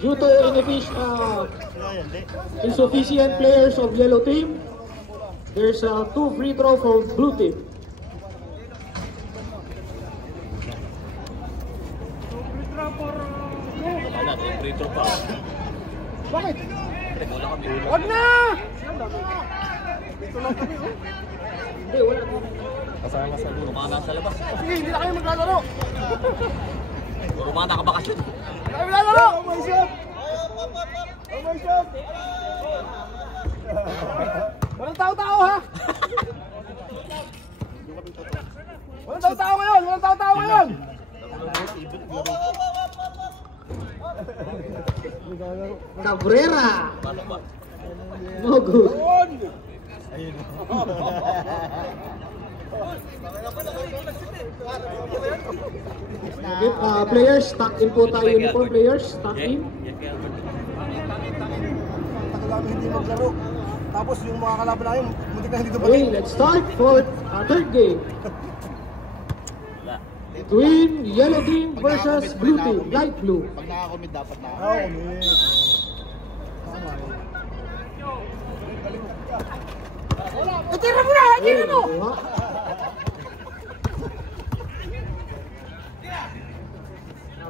Due to insufficient players of yellow team, there's 2 free throw for blue team. Free throw pa. Bakit? Wala kami. Wag na! Dito lang kami, oh. Hindi, wala. Kasama sa loob. Mga nasa labas. Sige, hindi na kayo maglalaro. Puro mga nakabakasyon. Hindi kayo maglalaro! Oh my shot! Oh my shot! Walang tao-tao, ha? Walang tao-tao ngayon! Walang tao-tao ngayon! Cabrera! No good. Players, stock in po tayo. Uniform players, stock in. Tagal hindi maglaro. Tapos yung mga kalaban namin, muntik na hindi dumating. Okay, let's start for third game. Between yellow team versus blue team, light blue. Pag nakakomit dapat na. Nakakomit. Itira mo na! Itira mo!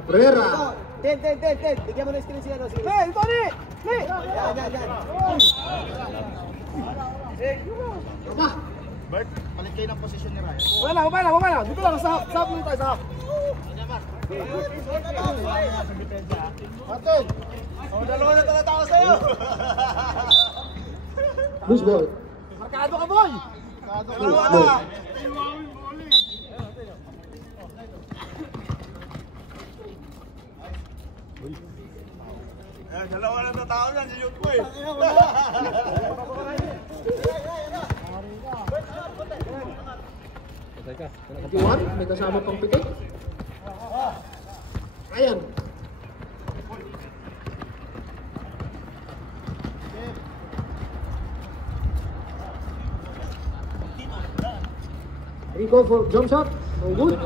Cabrera. Ten. Bigyan mo na screen siya. Hey, Tony! Hey! Yan. Ah, Bert, palit kayo ng posisyon ni Ryan. Mamaya. Dito lang, sa hap mo tayo, sa hap. Atin! Dalawa na tao sa'yo! loose ball. Markado ka, boy! Loose ball. Dalawa na tao yan, si Yun ko eh. Iwan, may kasama pang pitik. Ayan. Rico for jump shot. No good.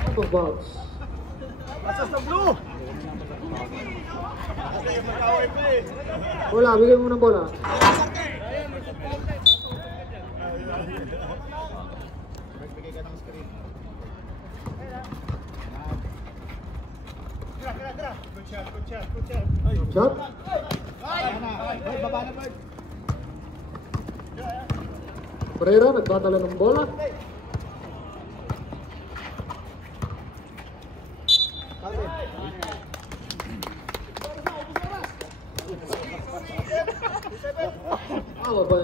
Out of bounds. Asas ng blue! Bola, bigay mo ng bola. Bigay ka ng screen. Good shot. Shot. Bert, baba na Bert. Pereira nagdadala ng bola.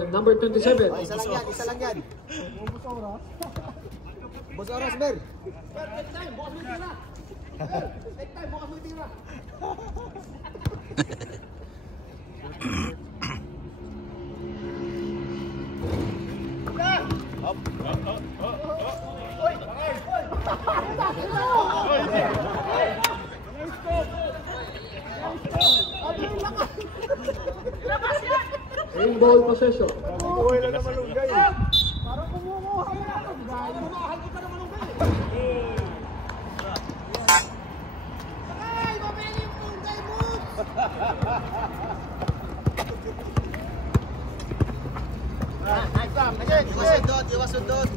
Number 27. Isa lang yan. Boss oras, Ber. Green ball possession. Buhay lang naman yung guy. Parang kumukuha mo na. Kumukuha ka naman yung guy. Ay, mabili yung guy mo! Iwas sundot.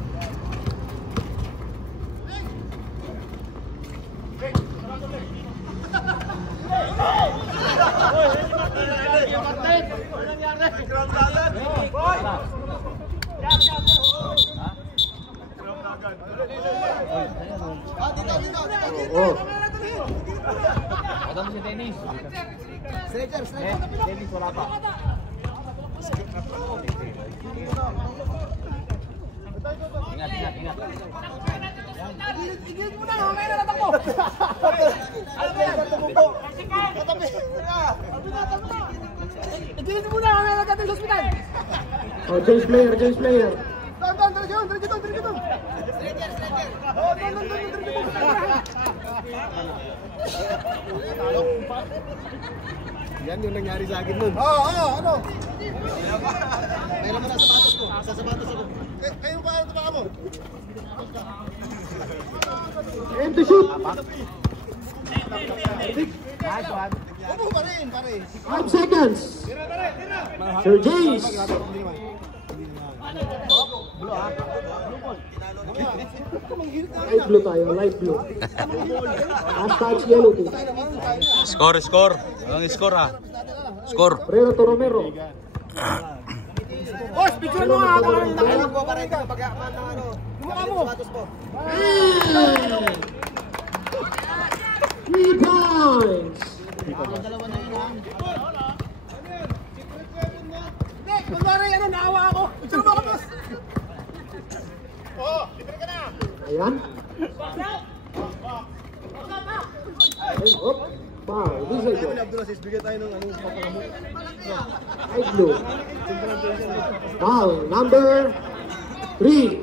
Oh. Ada mo si Dennis. Stretcher. Dennis wala pa. Ingat. Igil mo na, mamaya na natakbo! Alam mo yan! Katabi! Igil mo na, mamaya na natin sa hospital! Oh, change player. Doon, diretso doon! Stretcher. Oh, doon, diretso doon! Yan yung nangyari sa akin nun. Ano? Mayroon mo na sapatos ko. Sa sapatos ako. Kayo ba ang tabaka mo? And to shoot. Ano pa rin, pare? 5 seconds. Sir Jace. Light blue tayo, light blue. Hashtag yellow team. Score. Anong score ha? Score. Pereira to Romero. Boss, picture mo nga. Alam ko, pare, ikaw, pag-aakman ng ano. Mukha mo. Sapatos po. 3 points. Dalawa na yun, ha? Hindi, kunwari, ano, naawa ako. Picture mo ako, boss. Oo, libre ka na. Ayan. Ay, hop. Foul. This is good. Abdulaziz, bigyan tayo ng ano, papangamot. Light blue. Foul. Number 3.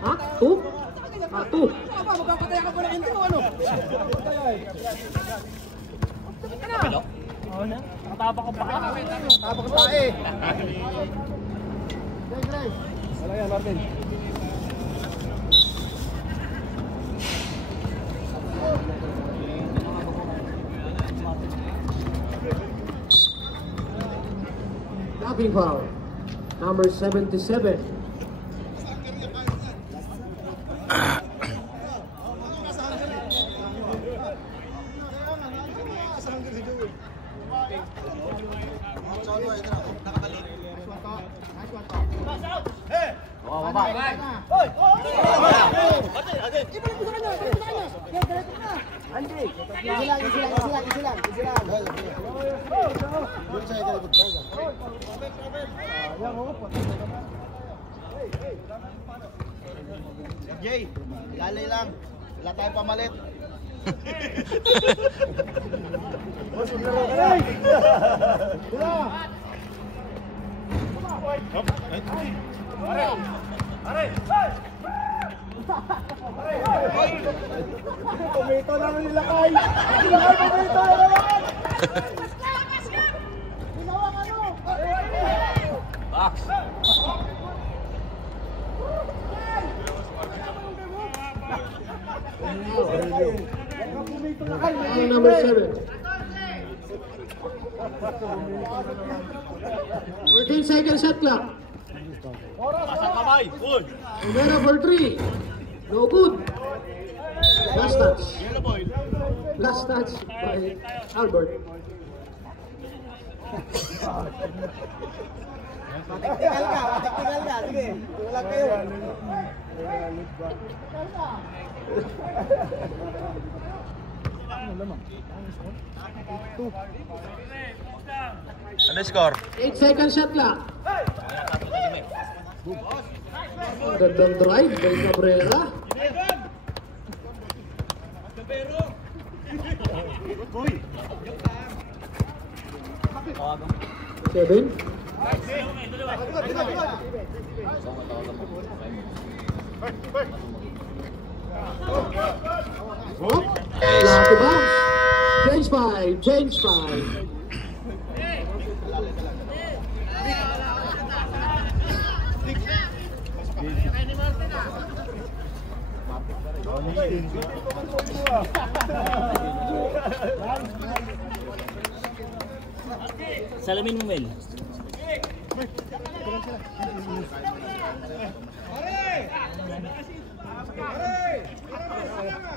Ha? 2? 2. Magkakataya ka pa ng hindi mo, ano? Mataba ko pa ka. Tapos ka tae. Wala yan, Martin. Tapping foul. Number 77. Jay, lalay lang. Wala tayong pamalit. Tomato lang ang nilakay. Tomato lang naman. Ginawang ano? Box. Foul number 7. 14 seconds shot clock. Asang kamay. Good. Romero for 3. No good. Last touch. Last touch by Albert. Taktikal ka. Sige, wala kayo. Ano score? 8 seconds shot clock. Gandang drive by Cabrera. Seven. Lucky bounce. Change 5. Salamin mo, Mel.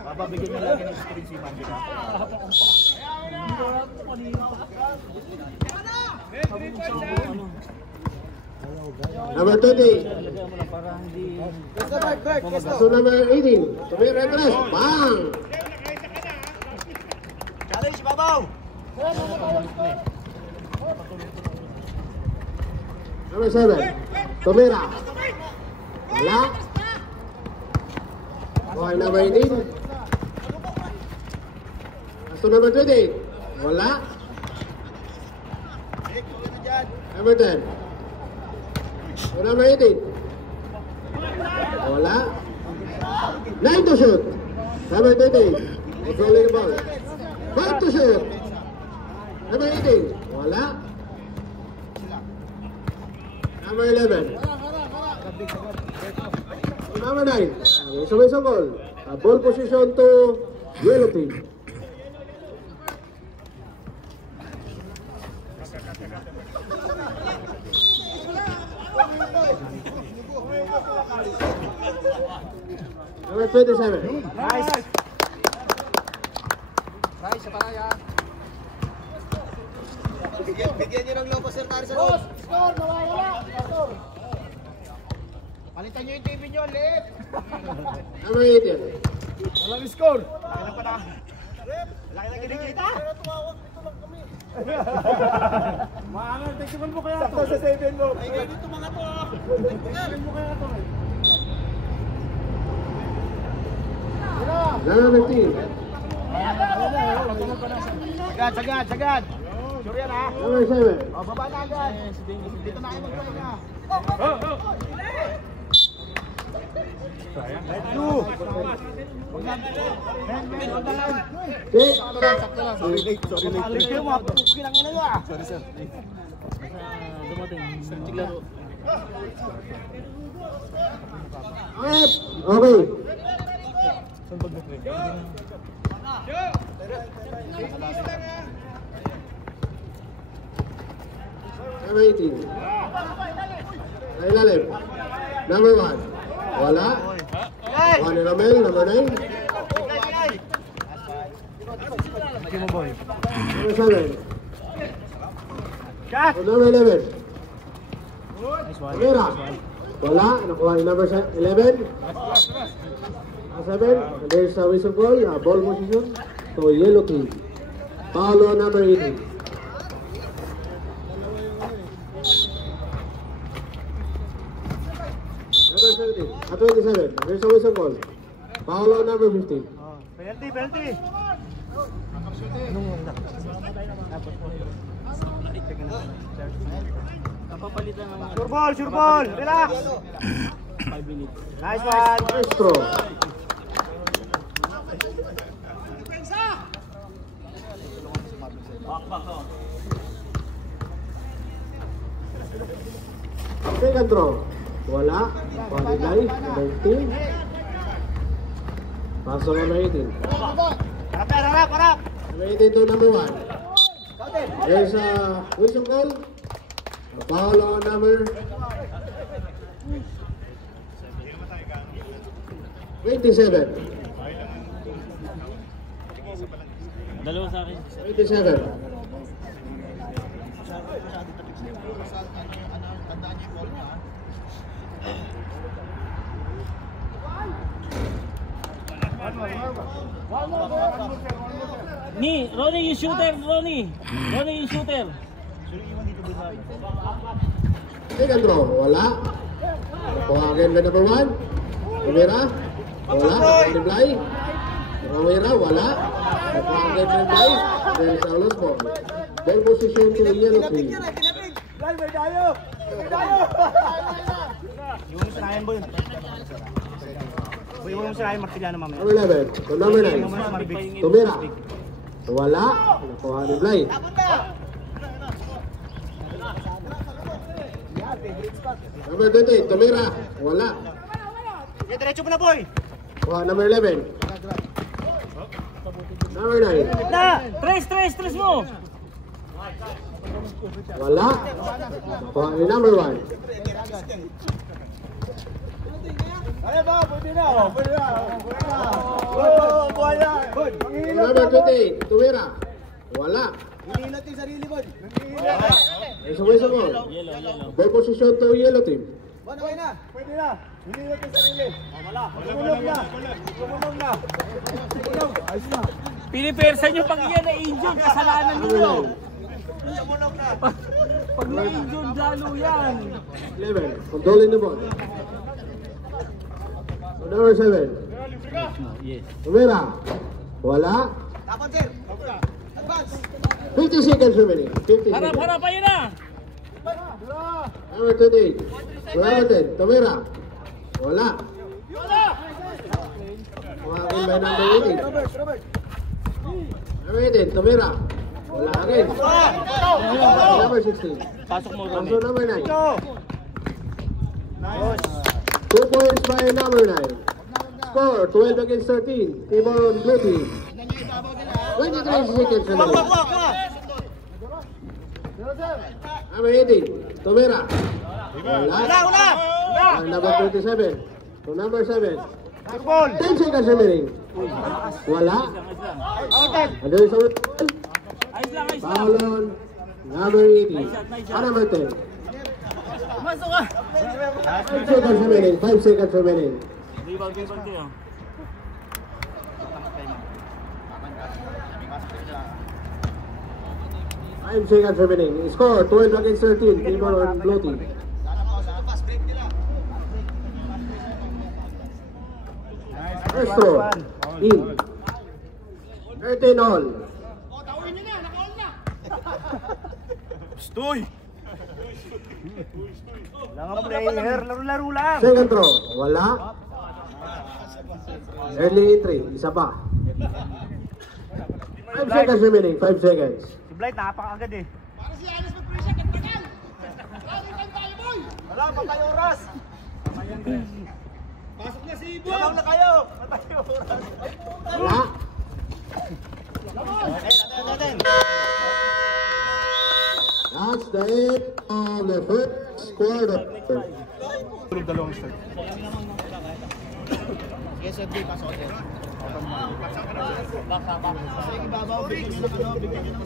Bababigyan niya lagi ng screen si Mandy. Number 20. Let's So number 18. Tumir Andres. Bang! Challenge, babaw! Number 7. Tumira. Wala. Okay, number 18. So number 20. Wala. Number 10. So number 18. Wala. 9 to shoot. Number 20. Controlling the ball. 5 to shoot. Number 18. Wala. Number 11. Number 9. Sabay-sabol. Ball position to yellow team. Number 27. Nice. Nice, sa paraya. Bigyan nyo ng lobo, sir, tari sa loob. Score, nawawala. Score. Palitan nyo yung TV nyo, lit. Number 18. Walang score. Laki na kinikita. Maangal, tignan mo kaya ito. Sakto sa 7 mo. Ay, ganito mga to. Tignan mo kaya ito. Number 15. Sagad. Sure yan, ha? Number 7. O, baba na agad. Dito na kayo magpahinga. Sorry mo, pupukin ang ina nyo, ah. Okay. Number 18. Sa ilalim. Number 1. Wala. Juan ni Ramel, number 9. Number 7. Number 11. Camera. Wala. Nakuha ni number 11. 7. There's a whistle ball. Ball position. So yellow team. Foul on number 18. Number 17. 27. There's a whistle ball. Foul on number 15. Penalty. Sure ball. Relax. 5 minutes. Nice one. First throw. Second throw. Wala. Qualify. Number 18. Pass on number 18. Harap. Number 18 to number 1. There's a whistle ball. A foul on number 27. Dalawa sa akin. 27. Ronnie, yung shooter, Ronnie yung shooter. Second throw. Wala. Kuhagan ka number 1. Umira. Wala. Reply. Umira. Wala. Kuhagan ka reply. There's a lost ball. Ball position to the yellow team. May dayo. Yung sinayan mo yun. Yung sinayan Martiliano mamaya. Number 11. To number 9. Tumira. Wala. Kuha reply. Number 28. Tumira. Wala. Diretso mo na, boy. Kuha number 11. Number 9. Tres mo. Wala. Kuha ni number 1. Kaya ba? Pwede na. Oh, buhaya. Number 28. Tumira. Wala. Hinihinat yung sarili, boy. There's a whistle ball. Yellow. Ball position to yellow team. Bueno, okay na. Pwede na. Hinihinat yung sarili. Wala. Tumulong na. Ayos na. Pinipersa nyo pag yan na-injure, kasalanan ninyo. Pag na-injure, lalo yan. 11. Controlling the ball. Number 7. Yes. Tumira. Wala. Tapon, sir. Advance. 50 seconds remaining. 50 seconds. Harap, ayun na. Number 28. Number 10. Tumira. Wala. Kuhain by number 18. Number 18. Tumira. Wala rin. Number 16. Pasok mo, Also Ronnie. number 9. Nice. 2 points by number 9. Score 12 against 13. Team on blue team. 23 seconds remaining. Number 18, Tomera. Wala. Number 27 to number 7. 10 seconds remaining. Wala. And there is a Ayos lang, ayos lang. foul on number 18. Number 10. Masok ka. 5 seconds remaining. 5 seconds remaining. Rebound kayo. 5 seconds remaining. Score 12 against 13. Team on blue team. First throw. In. 13 all. Stoy! Lang player, laro-laro lang. Second throw. Wala. Early entry. Isa pa. 5 seconds remaining. 5 seconds. Si Blight, napakaagad eh. Wala, patay oras. Pasok na si Ibo. Sabang na kayo. Patay oras. Wala. That's the end of the first quarter. Dalawang start. Yes, okay, pasok din. Sa ibabaw, bigyan nyo ng ano, bigyan nyo ng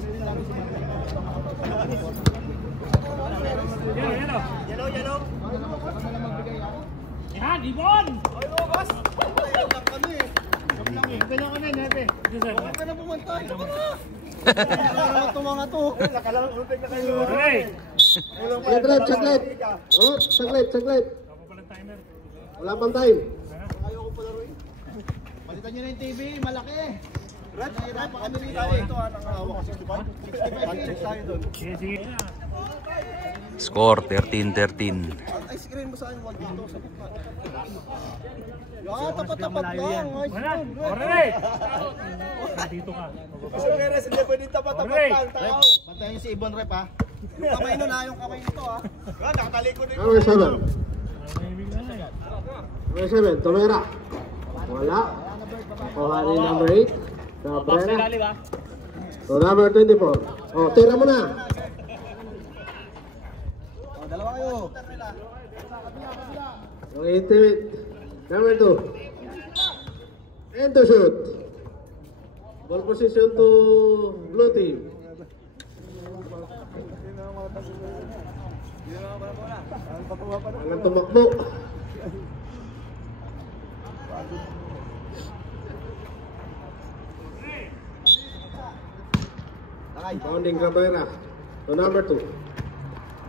Yellow. Yan, Ibon! Ay, Lucas! Ayun lang kami eh. Ganyan ka na, Nete. Huwag ka na pumunta. Ito mga to. Nakalautin na kayo. Okay. Saglit. Oh, saglit. Wala pang time. Ayoko pala rin. Palitan nyo na yung TV, malaki. Brad, nahirapan kami rito eh. Ito ang hawak ko, 65. 65 tayo doon. Sige, sige. Score 13-13. Ice cream mo saan? Wag dito sa buka. Tapat-tapat lang. Wala. Oray! Dito ka. Kasi kaya hindi pwede tapat-tapat lang. Tao. Bantayan si Ibon Rep ha. Yung kamay nun ha, yung kamay nito ha. Nakatalikod din. Number 7. Number 7, Tomera. Wala. Kuhanin number 8. Cabrera. So number 24. Oh, tira mo na. Dalawa kayo. Yung intimate. Number 2. And to shoot. Ball position to blue team. Walang tumakbo. Pounding Cabrera. To number 2.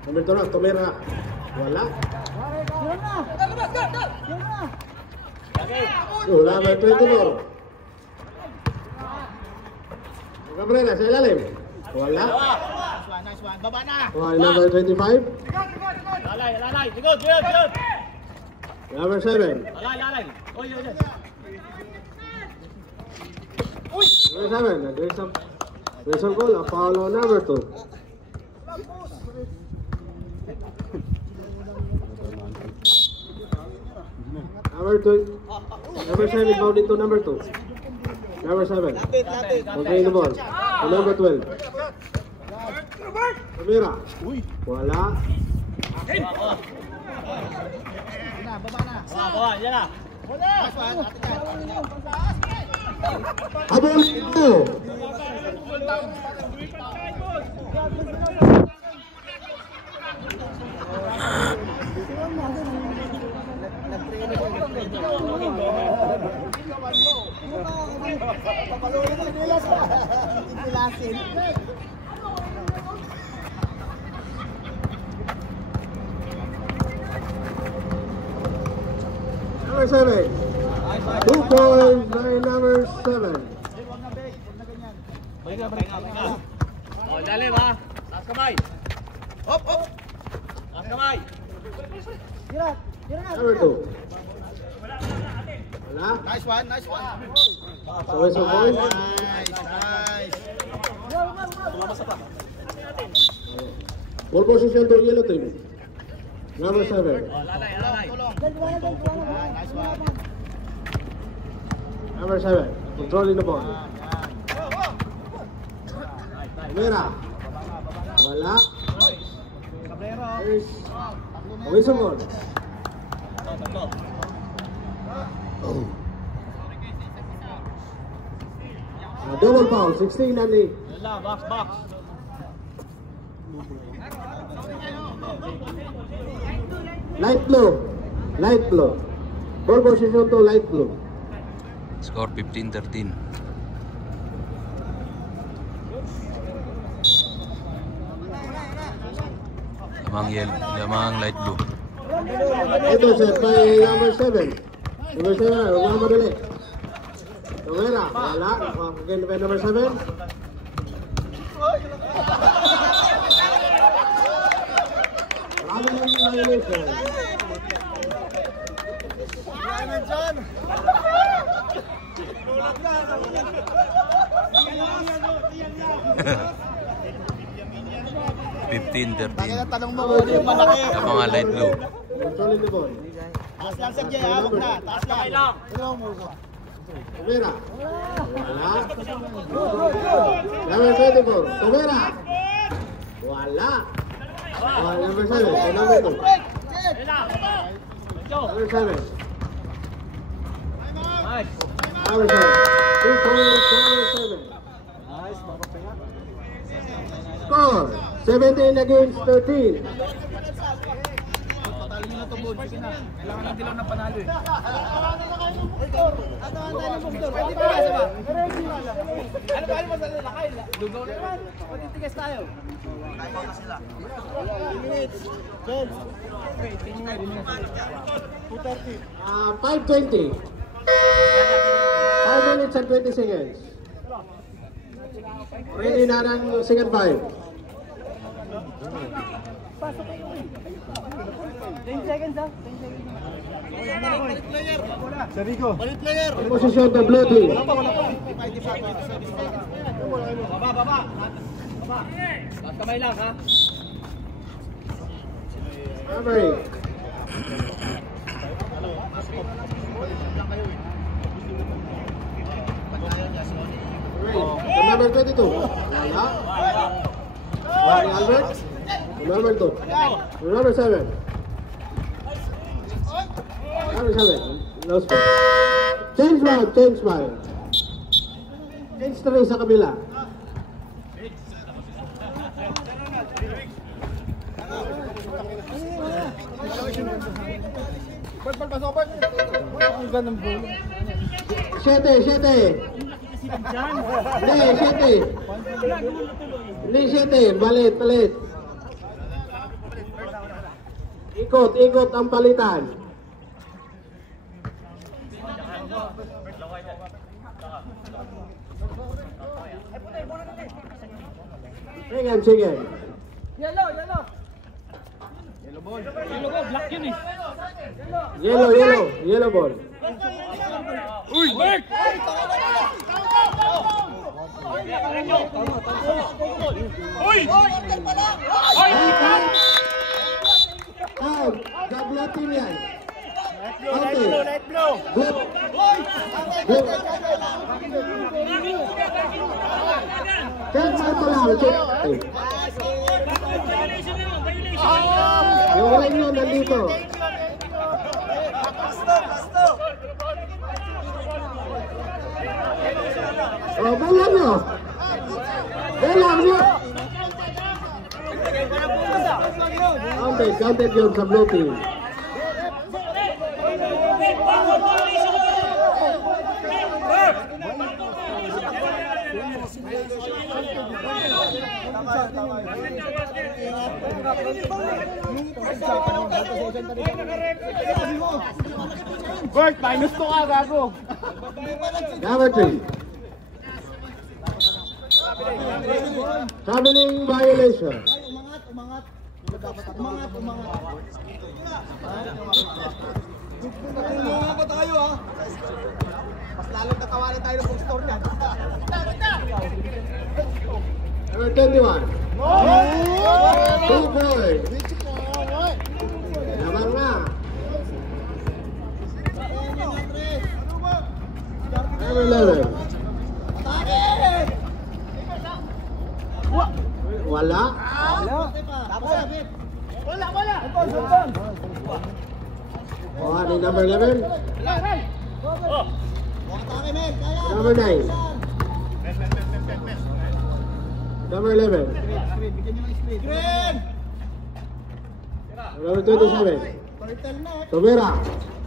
Number 2 na, Tomera. Wala. So, number 24. Cabrera, sa ilalim. Wala. Nice one. Baba na. Okay, number 25. Lalay. Sigod. Number 7. Lalay. Oy. Number 7. There's some whistle goal. A foul on number 2. Number 7 bound into number 2. Number 7. Okay, the ball. To number 12. Tomera. Wala. Baba, yan na. Nice one. Habol ito. Number 7. 2 points by number 7. Oh, dali ba? Taas kamay. Hop. Taas kamay. Number 2. Wala. Nice one. So whistle goal. Nice. Ball position to yellow team. Number 7. Oh, lalay. Nice one. Number 7, controlling the ball. Mira. Wala. There's a whistle ball. A double foul, 16 and 8. Box. Light blue. Light blue. Ball position to light blue. Score 15-13. Lamang light blue. Ito set by number 7. Number 7, huwag madali. Tumera, wala. Again by number 7. Traveling violation. John. 15-13. Tanong mo kung ano yung malaki. Lamang light blue. Controlling the ball. Taas lang, Sergey, ha? Huwag na. Taas lang. Tumera. Wala. Number 24. Tumera. Wala. Number 7. Number 2. Number 7. Number 7. 2 points, number 7. Score 17 against 13. Patalo nyo na ito, Bod. Sige na. Kailangan lang dilaw na panalo eh. Ano ba sa lalakay? Lugaw naman. Patitigas tayo. Kaya sila. 5:20. 5 minutes and 20 seconds. Ready na ng second 5. 10 seconds ah. 10 seconds. Position to blue team. Baba. Taas kamay lang, ha? Number 8. Number 22. Wala. Albert. Number 2. Number 7. Number 7. No score. Change 1. Change 3 sa kabila. Siyete. Hindi, 7. Palit. Ikot ang palitan. Sige. Yellow ball, black yun eh. Yellow ball. Uy! Work! Uy! The blue team yan. Light blue. Change 5 pa lang. Yung line nyo nandito. Bola nyo. Counted yun sa blue team. Bert, minus 2 ka, gago. Number 3. Traveling violation. Umangat. Umangat pa tayo, ha? Mas lalong natawanan tayo ng bookstore niyan. Number 21. Two boys. Naman na. Number 11. Wala. Kuha ni number 11. Number 9. Number 11. Number 27. Tumira.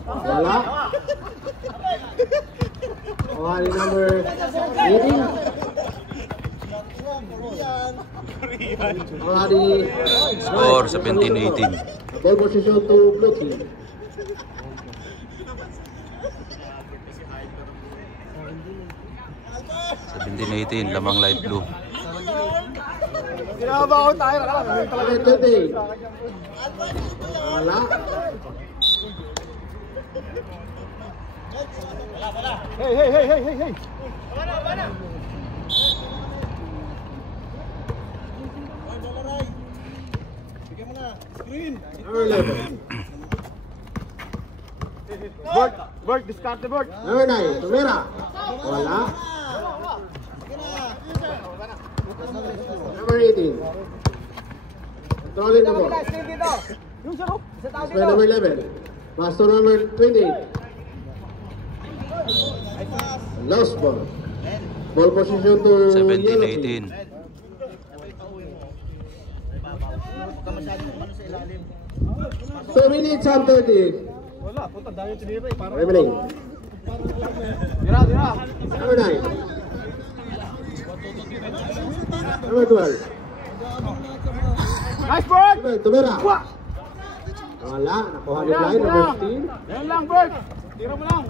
Wala. Kuha ni number 18. Kuha ni Score 17-18. ball position to blue team. Lamang light blue. Ginabaho tayo. Number 20. Wala. Hey. Number 11. Bert, discard the Bert. Number 9. Tumira. Wala. Number 18. Controlling the ball. Display number 11. Master number 28. Lost ball. Ball position to yellow team. 17-18. 2 minutes and 30. Wala, puta, dahil tinira eh. Remaining. Tira. Number 9. Number 12. Nice, Bert! Tumira. Wala. Nakuha ni Blind. Number 15. Yan lang, Bert! Tira mo lang.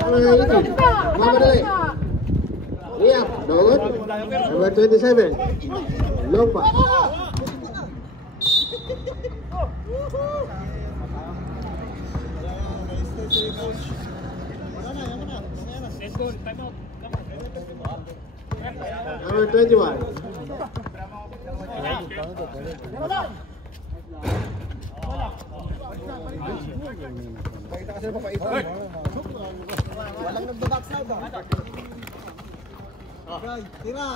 Number 18. Mamadali. Liap. Dogot. Number 27. Long pass. Number 21. Walang nagbabackside ah. Tira.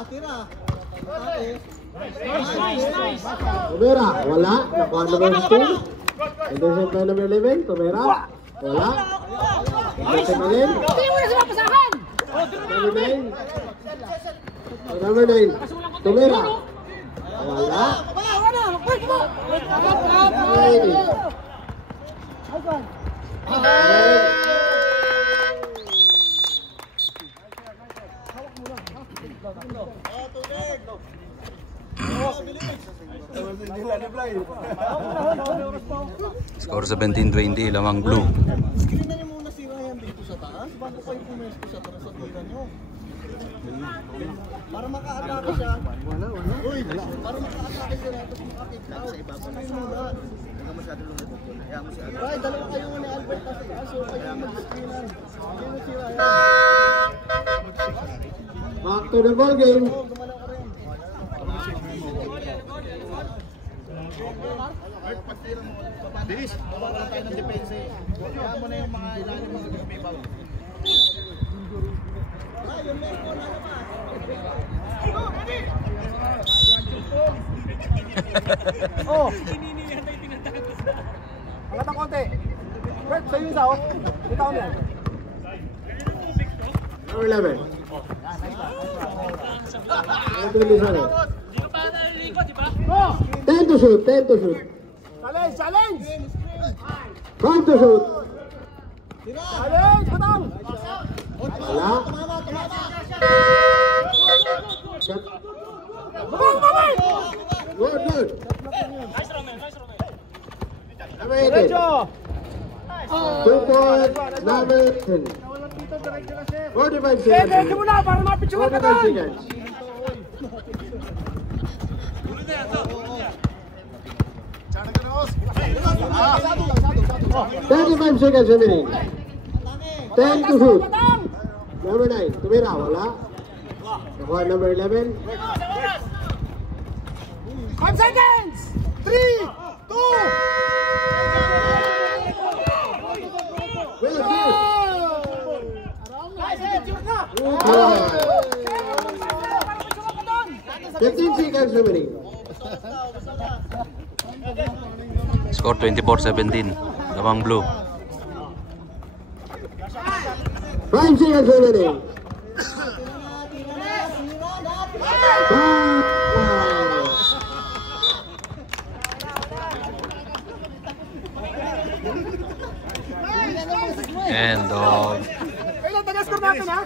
Tumira. Wala. Nakuha number 15. Intercept number 11. Tumira. Wala. Intercept ulit. Hindi mo na sila pasahan! Number 9. Number 9. Tumira. Wala. Bert mo! Number 18. Score 17-20. Lamang blue. Screenan niyo muna si Ryan dito sa taas bago kayo pumesto sa taas at tira niyo. Para maka-atake siya. Uy, para maka-atake siya tapos makakita sa ibaba. Hindi masyado lumabog ko na. Kaya mo si Albert. Ay, dalawa kayo ni Albert sa taas. So kayo mag-screenan. Hindi mo si Ryan. Back to the ball game. Gumalaw ka rin. Bilis, wala tayo ng depensa eh. Kaya mo na yung mga ilalim mga gumibab. Oh! Angat ang konti. Bert, sa'yo yung sao. Itaw mo. Number 11. Number 27. 10 to shoot. Challenge! 5 to shoot. Challenge! Patang! Wala. Shot. Good. Number 18. Diretso! 2 point. Number 10. 45 seconds. Diretso mo na para mapicture ka 45 doon! seconds. 35 seconds remaining. 10 to shoot. Number 9. Tumira. Wala. Nakuha number 11. 5 seconds! 3, 2, Well, shoot. Good. 15 seconds remaining. Score 24-17. Lamang blue. 5 seconds remaining. End of Kailan taga-score natin ha?